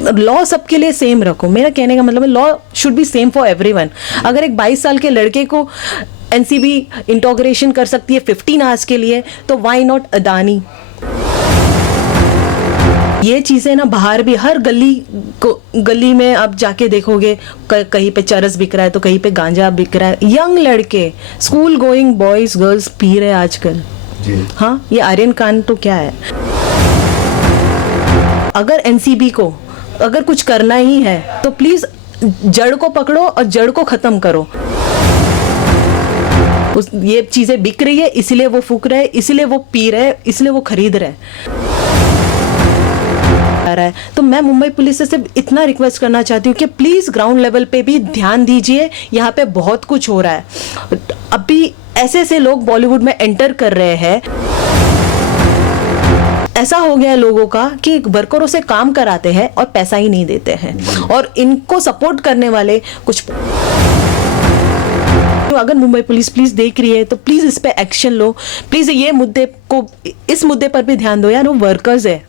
Law सबके लिए same रखो। मेरा कहने का मतलब है law should be same for everyone. अगर एक 22 साल के लड़के को एनसीबी इंटोग्रेशन कर सकती है 15 आवर्स के लिए, तो व्हाई नॉट अदानी। ये चीज़ें ना बाहर भी हर गली में आप जाके देखोगे, कहीं पे चरस बिक रहा है तो कहीं पे गांजा बिक रहा है। यंग लड़के, school going boys girls P रहे हैं आजकल। हाँ, ये आर्यन खान तो क्या है। अगर एनसीबी को अगर कुछ करना ही है तो प्लीज जड़ को पकड़ो और जड़ को खत्म करो। ये चीजें बिक रही है इसलिए वो फूक रहे, इसलिए वो पी रहे, इसलिए वो खरीद रहे है। तो मैं मुंबई पुलिस से सिर्फ इतना रिक्वेस्ट करना चाहती हूँ कि प्लीज ग्राउंड लेवल पे भी ध्यान दीजिए। यहाँ पे बहुत कुछ हो रहा है। अभी ऐसे ऐसे लोग बॉलीवुड में एंटर कर रहे हैं। ऐसा हो गया है लोगों का कि वर्करों से काम कराते हैं और पैसा ही नहीं देते हैं, और इनको सपोर्ट करने वाले कुछ। तो अगर मुंबई पुलिस प्लीज देख रही है तो प्लीज इस पे एक्शन लो। प्लीज इस मुद्दे पर भी ध्यान दो यार, वो वर्कर्स है।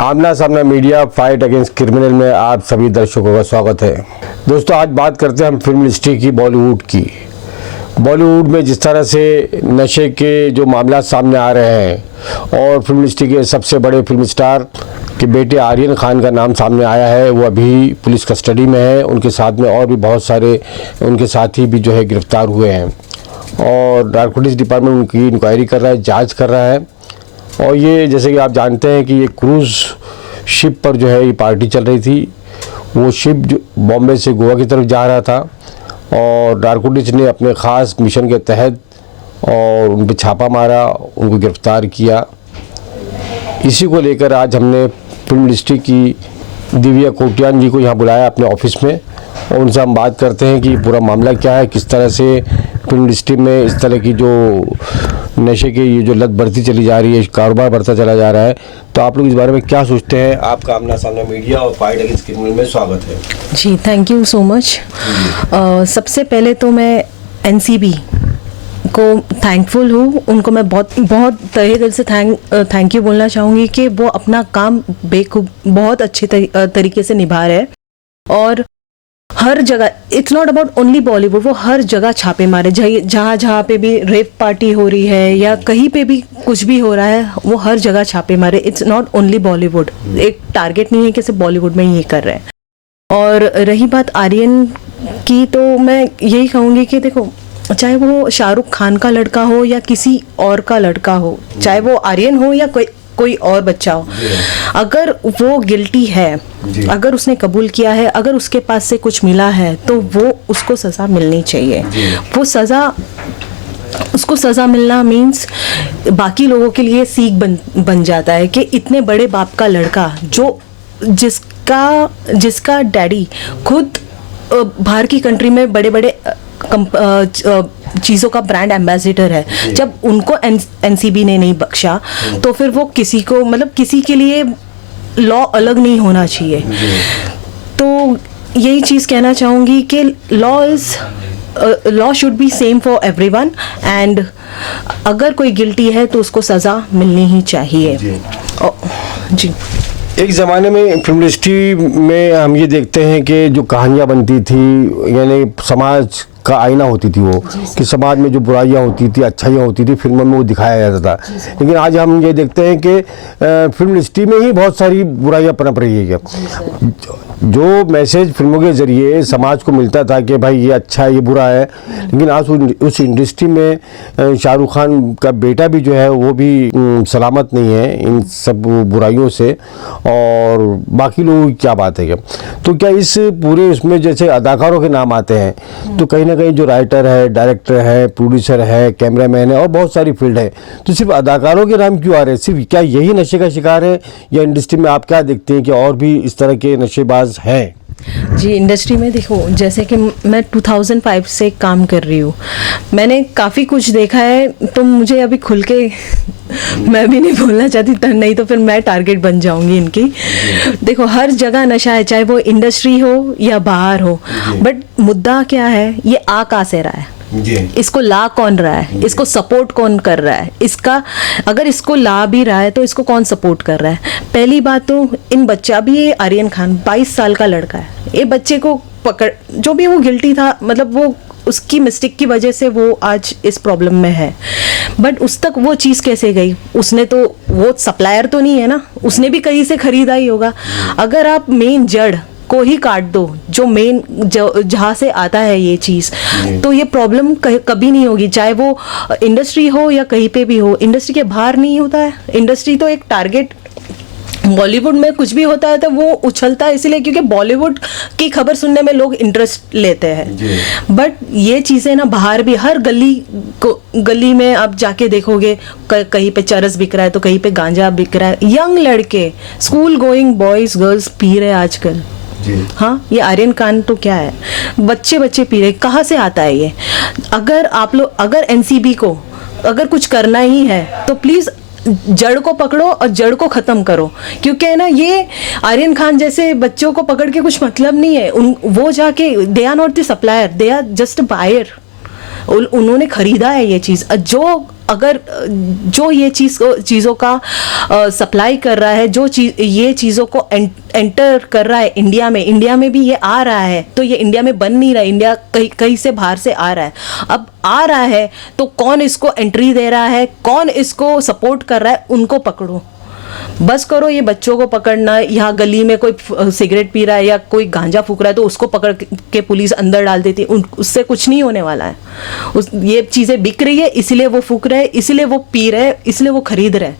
आमना सामना मीडिया फाइट अगेंस्ट क्रिमिनल में आप सभी दर्शकों का स्वागत है। दोस्तों, आज बात करते हैं हम फिल्म इंडस्ट्री की, बॉलीवुड की। बॉलीवुड में जिस तरह से नशे के जो मामला सामने आ रहे हैं और फिल्म इंडस्ट्री के सबसे बड़े फिल्म स्टार के बेटे आर्यन खान का नाम सामने आया है, वो अभी पुलिस कस्टडी में है। उनके साथ में और भी बहुत सारे उनके साथी भी जो है गिरफ्तार हुए हैं, और नारकोटिक्स डिपार्टमेंट उनकी इंक्वायरी कर रहा है, जांच कर रहा है। और ये जैसे कि आप जानते हैं कि ये क्रूज़ शिप पर जो है ये पार्टी चल रही थी। वो शिप जो बॉम्बे से गोवा की तरफ जा रहा था, और नारकोटिक्स ने अपने ख़ास मिशन के तहत और उन पर छापा मारा, उनको गिरफ्तार किया। इसी को लेकर आज हमने फिल्म इंडस्ट्री की दिव्या कोटियान जी को यहाँ बुलाया अपने ऑफिस में, और उनसे हम बात करते हैं कि पूरा मामला क्या है, किस तरह से फिल्म इंडस्ट्री में इस तरह की जो नशे की ये जो लत बढ़ती चली जा रही है, कारोबार बढ़ता चला जा रहा है। तो आप लोग इस बारे में क्या सोचते हैं? आपका आमना सामना मीडिया और फाइट अगेंस्ट क्रिमिनल में स्वागत है जी। Thank you so much. सबसे पहले तो मैं एनसीबी को थैंकफुल हूँ। उनको मैं बहुत तहे दिल से थैंक यू बोलना चाहूँगी कि वो अपना काम बहुत अच्छे तरीके से निभा रहे हैं। और हर जगह, it's not about only Bollywood, वो हर जगह छापे मारे। जहाँ पे भी रेप पार्टी हो रही है या कहीं पे भी कुछ भी हो रहा है, वो हर जगह छापे मारे। इट्स नॉट ओनली बॉलीवुड, एक टारगेट नहीं है कि सिर्फ बॉलीवुड में ही ये कर रहे हैं। और रही बात आर्यन की, तो मैं यही कहूँगी कि देखो, चाहे वो शाहरुख खान का लड़का हो या किसी और का लड़का हो, चाहे वो आर्यन हो या कोई और बच्चा हो, अगर वो गिल्टी है, अगर उसने कबूल किया है, अगर उसके पास से कुछ मिला है, तो वो उसको सज़ा मिलनी चाहिए। वो उसको सज़ा मिलना मीन्स बाकी लोगों के लिए सीख बन जाता है कि इतने बड़े बाप का लड़का, जो जिसका डैडी खुद बाहर की कंट्री में बड़े बड़े चीज़ों का ब्रांड एम्बेसडर है, जब उनको एनसीबी ने नहीं बख्शा, तो फिर वो किसी को, मतलब किसी के लिए लॉ अलग नहीं होना चाहिए। तो यही चीज़ कहना चाहूँगी कि law should be same for everyone, and अगर कोई गिल्टी है तो उसको सज़ा मिलनी ही चाहिए जी। एक ज़माने में फिल्म इंडस्ट्री में हम ये देखते हैं कि जो कहानियाँ बनती थी, यानी समाज का आईना होती थी वो, कि समाज में जो बुराइयाँ होती थी, अच्छाइयाँ होती थी, फिल्मों में वो दिखाया जाता था। लेकिन आज हम ये देखते हैं कि फिल्म इंडस्ट्री में ही बहुत सारी बुराइयाँ पनप रही है। जो मैसेज फिल्मों के ज़रिए समाज को मिलता था कि भाई ये अच्छा है, ये बुरा है, लेकिन आज उस इंडस्ट्री में शाहरुख खान का बेटा भी जो है वो भी सलामत नहीं है इन सब बुराइयों से, और बाकी लोगों की क्या बात है क्या। तो क्या इस पूरे उसमें जैसे अदाकारों के नाम आते हैं, तो कहीं ना कहीं जो राइटर है, डायरेक्टर है, प्रोड्यूसर है, कैमरामैन है, और बहुत सारी फील्ड है, तो सिर्फ अदाकारों के नाम क्यों आ रहे हैं? सिर्फ क्या यही नशे का शिकार है, या इंडस्ट्री में आप क्या देखते हैं कि और भी इस तरह के नशेबाज है? जी, इंडस्ट्री में देखो, जैसे कि मैं 2005 से काम कर रही हूँ, मैंने काफ़ी कुछ देखा है, तो मुझे अभी खुल के मैं भी नहीं बोलना चाहती, नहीं तो फिर मैं टारगेट बन जाऊंगी इनकी। देखो, हर जगह नशा है, चाहे वो इंडस्ट्री हो या बाहर हो, बट मुद्दा क्या है, ये आ कहाँ से रहा है? जी। इसको ला कौन रहा है, इसको सपोर्ट कौन कर रहा है, इसका अगर इसको ला भी रहा है तो इसको कौन सपोर्ट कर रहा है। पहली बात तो इन बच्चा भी, ये आर्यन खान 22 साल का लड़का है, ये बच्चे को पकड़, जो भी वो गिल्टी था, मतलब वो उसकी मिस्टेक की वजह से वो आज इस प्रॉब्लम में है, बट उस तक वो चीज़ कैसे गई, उसने तो, वो सप्लायर तो नहीं है ना, उसने भी कहीं से खरीदा ही होगा। अगर आप मेन जड़ को ही काट दो, जो मेन जहाँ से आता है ये चीज़, तो ये प्रॉब्लम कभी नहीं होगी, चाहे वो इंडस्ट्री हो या कहीं पे भी हो। इंडस्ट्री के बाहर नहीं होता है, इंडस्ट्री तो एक टारगेट, बॉलीवुड में कुछ भी होता है तो वो उछलता है इसलिए क्योंकि बॉलीवुड की खबर सुनने में लोग इंटरेस्ट लेते हैं। बट ये चीज़ें ना बाहर भी, हर गली में आप जाके देखोगे, कहीं पे चरस बिक रहा है तो कहीं पे गांजा बिक रहा है। यंग लड़के, school going boys girls P रहे हैं आजकल। हाँ, ये आर्यन खान तो क्या है, बच्चे पी रहे, कहाँ से आता है ये। अगर आप लोग, अगर एनसीबी को अगर कुछ करना ही है तो प्लीज़ जड़ को पकड़ो और जड़ को खत्म करो, क्योंकि है ना, ये आर्यन खान जैसे बच्चों को पकड़ के कुछ मतलब नहीं है। वो जाके, they are not the supplier, they are just a buyer. उन्होंने खरीदा है ये चीज़। जो ये चीज़ों का सप्लाई कर रहा है, ये चीज़ों को एंटर कर रहा है इंडिया में भी ये आ रहा है, तो ये इंडिया में बन नहीं रहा है, इंडिया कहीं से बाहर से आ रहा है। अब आ रहा है तो कौन इसको एंट्री दे रहा है, कौन इसको सपोर्ट कर रहा है, उनको पकड़ो। बस करो ये बच्चों को पकड़ना। यहाँ गली में कोई सिगरेट पी रहा है या कोई गांजा फूक रहा है तो उसको पकड़ के पुलिस अंदर डाल देती है, उससे कुछ नहीं होने वाला है। ये चीज़ें बिक रही है, इसीलिए वो फूक रहे हैं, इसीलिए वो पी रहे हैं, इसलिए वो खरीद रहे हैं।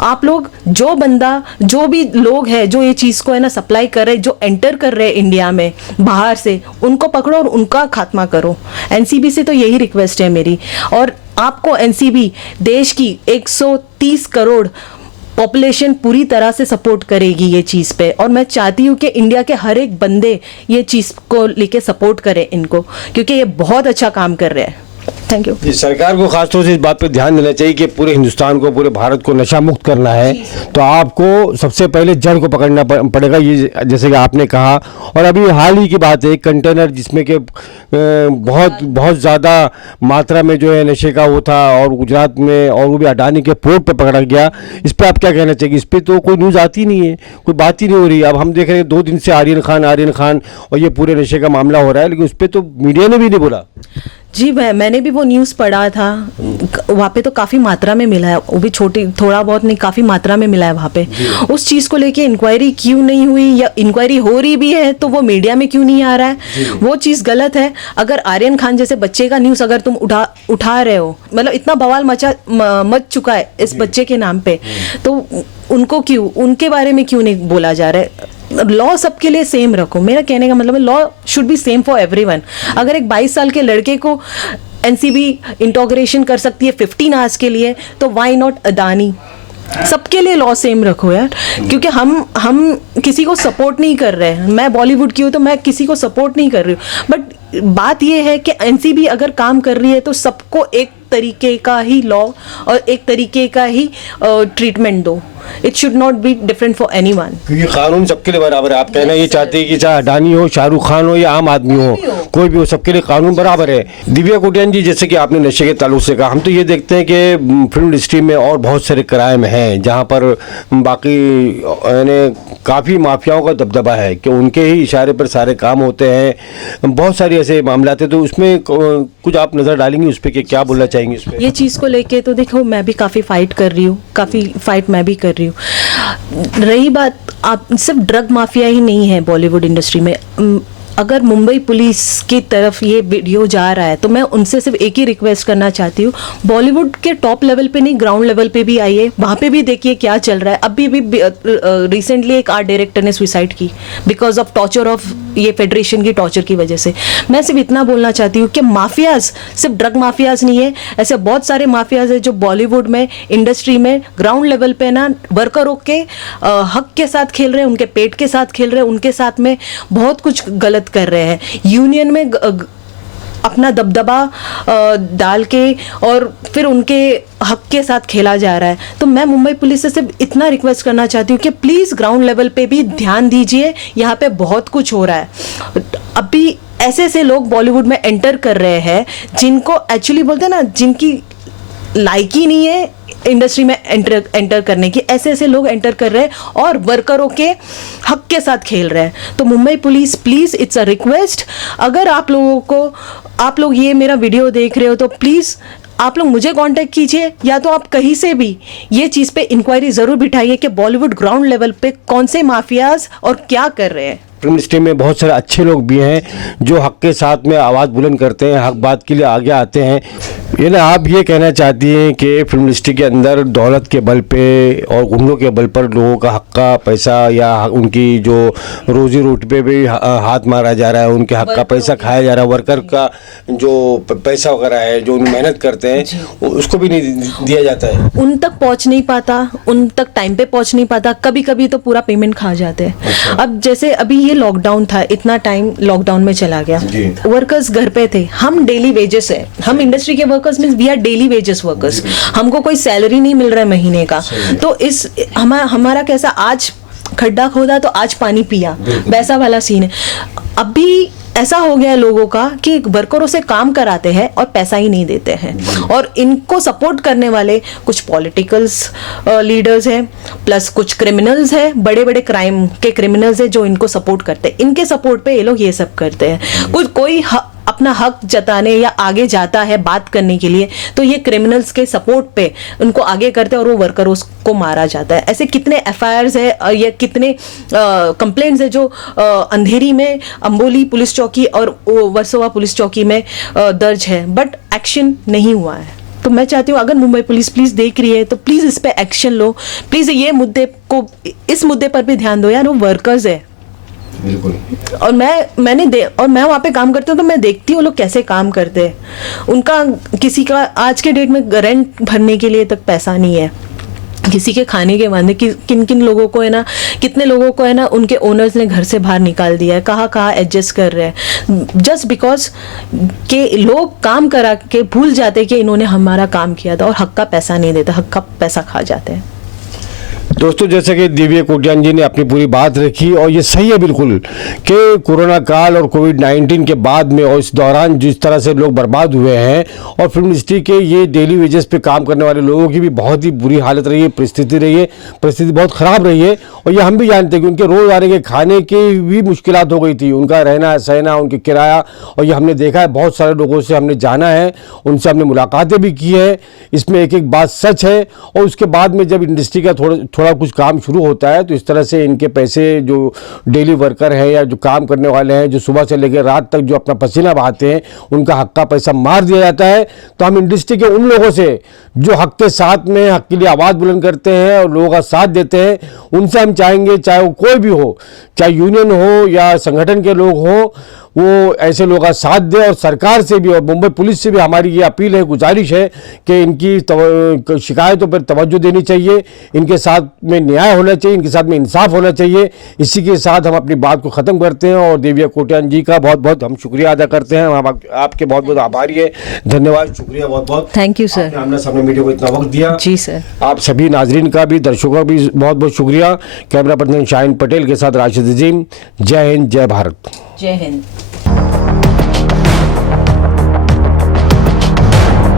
आप लोग, जो भी लोग हैं जो ये चीज़ को है ना सप्लाई कर रहे हैं, जो एंटर कर रहे हैं इंडिया में बाहर से, उनको पकड़ो और उनका खात्मा करो। एनसीबी से तो यही रिक्वेस्ट है मेरी। और आपको एनसीबी देश की 130 करोड़ पॉपुलेशन पूरी तरह से सपोर्ट करेगी ये चीज़ पे, और मैं चाहती हूँ कि इंडिया के हर एक बंदे ये चीज़ को लेके सपोर्ट करें इनको, क्योंकि ये बहुत अच्छा काम कर रहे हैं। Thank you. सरकार को खासतौर से इस बात पर ध्यान देना चाहिए कि पूरे हिंदुस्तान को, पूरे भारत को नशा मुक्त करना है तो आपको सबसे पहले जड़ को पकड़ना पड़ेगा, ये जैसे कि आपने कहा। और अभी हाल ही की बात है, एक कंटेनर जिसमें कि बहुत ज़्यादा मात्रा में जो है नशे का वो था, और गुजरात में, और वो भी अडानी के पोर्ट पर पकड़ा गया। इस पर आप क्या कहना चाहिए? इस पर तो कोई न्यूज़ आती नहीं है, कोई बात ही नहीं हो रही। अब हम देख रहे हैं 2 दिन से आर्यन खान और ये पूरे नशे का मामला हो रहा है, लेकिन उस पर तो मीडिया ने भी नहीं बोला। जी, मैंने भी वो न्यूज़ पढ़ा था, वहाँ पे तो काफ़ी मात्रा में मिला है, वो भी थोड़ा बहुत नहीं, काफ़ी मात्रा में मिला है वहाँ पे। उस चीज़ को लेके इंक्वायरी क्यों नहीं हुई, या इंक्वायरी हो रही भी है तो वो मीडिया में क्यों नहीं आ रहा है, वो चीज़ गलत है। अगर आर्यन खान जैसे बच्चे का न्यूज़ अगर तुम उठा रहे हो, मतलब इतना बवाल मच चुका है इस बच्चे के नाम पे, तो उनके बारे में क्यों नहीं बोला जा रहा है। लॉ सबके लिए सेम रखो, मेरा कहने का मतलब है law should be same for everyone. अगर एक 22 साल के लड़के को एनसीबी इंटोग्रेशन कर सकती है 15 आवर्स के लिए, तो व्हाई नॉट अडानी। सबके लिए लॉ सेम रखो यार, क्योंकि हम किसी को सपोर्ट नहीं कर रहे हैं। मैं बॉलीवुड की हूँ तो मैं किसी को सपोर्ट नहीं कर रही हूँ, बट बात ये है कि एनसीबी अगर काम कर रही है तो सबको एक तरीके का ही लॉ और एक तरीके का ही ट्रीटमेंट दो। It should not be different for anyone, क्योंकि कानून सबके लिए बराबर है। आप कहना ये चाहते हैं कि चाहे अडानी हो, शाहरुख खान हो या आम आदमी हो, कोई भी हो, सबके लिए कानून बराबर है। दिव्या कोटियान जी, जैसे कि आपने नशे के ताल्लुक से कहा, हम तो ये देखते हैं कि फिल्म इंडस्ट्री में और बहुत सारे क्राइम हैं जहाँ पर बाकी यानी काफ़ी माफियाओं का दबदबा है कि उनके ही इशारे पर सारे काम होते हैं। बहुत सारे ऐसे मामले आते हैं, तो उसमें कुछ आप नज़र डालेंगे उस पर कि क्या बोलना चाहेंगे उस पर? ये चीज़ को लेके तो देखो, मैं भी काफ़ी फाइट कर रही हूँ, काफ़ी फाइट मैं भी कर रही हूँ। रही बात, आप सिर्फ ड्रग माफिया ही नहीं है बॉलीवुड इंडस्ट्री में। अगर मुंबई पुलिस की तरफ ये वीडियो जा रहा है तो मैं उनसे सिर्फ एक ही रिक्वेस्ट करना चाहती हूँ, बॉलीवुड के टॉप लेवल पे नहीं, ग्राउंड लेवल पे भी आइए, वहाँ पे भी देखिए क्या चल रहा है। अभी रिसेंटली एक आर्ट डायरेक्टर ने सुसाइड की बिकॉज ऑफ टॉर्चर ऑफ ये फेडरेशन की टॉर्चर की वजह से। मैं सिर्फ इतना बोलना चाहती हूँ कि माफियाज सिर्फ ड्रग माफियाज नहीं है, ऐसे बहुत सारे माफियाज है जो बॉलीवुड में, इंडस्ट्री में, ग्राउंड लेवल पे ना वर्करों के हक के साथ खेल रहे हैं, उनके पेट के साथ खेल रहे हैं, उनके साथ में बहुत कुछ गलत कर रहे हैं। यूनियन में अपना दबदबा डाल के और फिर उनके हक के साथ खेला जा रहा है। तो मैं मुंबई पुलिस से सिर्फ इतना रिक्वेस्ट करना चाहती हूँ कि प्लीज़ ग्राउंड लेवल पे भी ध्यान दीजिए, यहाँ पे बहुत कुछ हो रहा है। अभी ऐसे ऐसे लोग बॉलीवुड में एंटर कर रहे हैं जिनको एक्चुअली बोलते हैं ना, जिनकी लायकी नहीं है इंडस्ट्री में एंटर करने की, ऐसे ऐसे लोग एंटर कर रहे हैं और वर्करों के हक के साथ खेल रहे हैं। तो Mumbai police, please, it's a request, अगर आप लोग ये मेरा वीडियो देख रहे हो तो प्लीज़ आप लोग मुझे कांटेक्ट कीजिए, या तो आप कहीं से भी ये चीज़ पे इंक्वायरी ज़रूर बिठाइए कि बॉलीवुड ग्राउंड लेवल पे कौन से माफियाज और क्या कर रहे हैं। फिल्म इंडस्ट्री में बहुत सारे अच्छे लोग भी हैं जो हक के साथ में आवाज़ बुलंद करते हैं, हक बात के लिए आगे आते हैं। यानी आप ये कहना चाहती हैं कि फिल्म इंडस्ट्री के अंदर दौलत के बल पे और गुंडों के बल पर लोगों का हक का पैसा या उनकी जो रोजी रोटी पे भी हाथ मारा जा रहा है, उनके हक का पैसा खाया जा रहा है, वर्कर का जो पैसा वगैरह है जो मेहनत करते हैं उसको भी नहीं दिया जाता है, उन तक पहुंच नहीं पाता, उन तक टाइम पे पहुंच नहीं पाता, कभी कभी तो पूरा पेमेंट खा जाते हैं। अच्छा। अब जैसे अभी ये लॉकडाउन था, इतना टाइम लॉकडाउन में चला गया, वर्कर्स घर पे थे, हम डेली वेजेस है, हम इंडस्ट्री के workers means we are daily wages workers, हमको कोई सैलरी नहीं मिल रहा है महीने का। तो इस हमारा कैसा, आज खड्डा खोदा तो आज पानी पिया, वैसा वाला सीन है। अभी ऐसा हो गया है लोगों का कि वर्करों से काम कराते हैं और पैसा ही नहीं देते हैं, और इनको सपोर्ट करने वाले कुछ पॉलिटिकल्स लीडर्स हैं, प्लस कुछ क्रिमिनल्स हैं, बड़े बड़े क्राइम के क्रिमिनल्स हैं जो इनको सपोर्ट करते हैं। इनके सपोर्ट पे ये लोग ये सब करते हैं। कोई अपना हक जताने या आगे जाता है बात करने के लिए तो ये क्रिमिनल्स के सपोर्ट पे उनको आगे करते हैं और वो वर्करों को मारा जाता है। ऐसे कितने एफआईआर्स है या कितने कंप्लेंट्स है जो अंधेरी में अंबोली पुलिस चौकी और वर्सोवा पुलिस चौकी में दर्ज है, बट एक्शन नहीं हुआ है। तो मैं चाहती हूँ अगर मुंबई पुलिस प्लीज देख रही है तो प्लीज इस पे एक्शन लो, प्लीज ये इस मुद्दे पर भी ध्यान दो यार, वो वर्कर्स है। बिल्कुल। और मैं वहाँ पे काम करती हूँ तो मैं देखती हूँ लोग कैसे काम करते हैं। उनका किसी का आज के डेट में रेंट भरने के लिए तक पैसा नहीं है, किसी के खाने के वादे, किन किन लोगों को है ना, कितने लोगों को है ना उनके ओनर्स ने घर से बाहर निकाल दिया है, कहाँ एडजस्ट कर रहे हैं जस्ट बिकॉज के लोग काम करा के भूल जाते कि इन्होंने हमारा काम किया था, और हक का पैसा नहीं देता, हक का पैसा खा जाते हैं। दोस्तों, जैसे कि दिव्या कोटियान जी ने अपनी पूरी बात रखी और ये सही है बिल्कुल कि कोरोना काल और कोविड-19 के बाद में और इस दौरान जिस तरह से लोग बर्बाद हुए हैं और फिल्म इंडस्ट्री के ये डेली वेजेस पे काम करने वाले लोगों की भी बहुत ही बुरी हालत रही है, परिस्थिति बहुत ख़राब रही है। और ये हम भी जानते हैं कि उनके रोज़ आने के खाने की भी मुश्किलात हो गई थी, उनका रहना सहना, उनके किराया, और ये हमने देखा है, बहुत सारे लोगों से हमने जाना है, उनसे हमने मुलाकातें भी की है। इसमें एक एक बात सच है। और उसके बाद में जब इंडस्ट्री का थोड़ा कुछ काम शुरू होता है तो इस तरह से इनके पैसे, जो डेली वर्कर हैं या जो काम करने वाले हैं, जो सुबह से लेकर रात तक जो अपना पसीना बहाते हैं, उनका हक का पैसा मार दिया जाता है। तो हम इंडस्ट्री के उन लोगों से जो हक के साथ में हक के लिए आवाज़ बुलंद करते हैं और लोगों का साथ देते हैं, उनसे हम चाहेंगे, चाहे वो कोई भी हो, चाहे यूनियन हो या संगठन के लोग हों, वो ऐसे लोगों का साथ दे। और सरकार से भी और मुंबई पुलिस से भी हमारी ये अपील है, गुजारिश है कि इनकी शिकायतों पर तवज्जो देनी चाहिए, इनके साथ में न्याय होना चाहिए, इनके साथ में इंसाफ होना चाहिए। इसी के साथ हम अपनी बात को ख़त्म करते हैं और दिव्या कोटियान जी का बहुत बहुत हम शुक्रिया अदा करते हैं। हम आपके बहुत बहुत आभारी है, धन्यवाद, शुक्रिया बहुत बहुत। थैंक यू सर, आमने सामने मीडिया को इतना वक्त दिया। जी सर। आप सभी नाजरीन का भी, दर्शकों का भी बहुत बहुत शुक्रिया। कैमरा पर्सन शाहीन पटेल के साथ राशिद अजीम। जय हिंद, जय भारत। जय हिंद।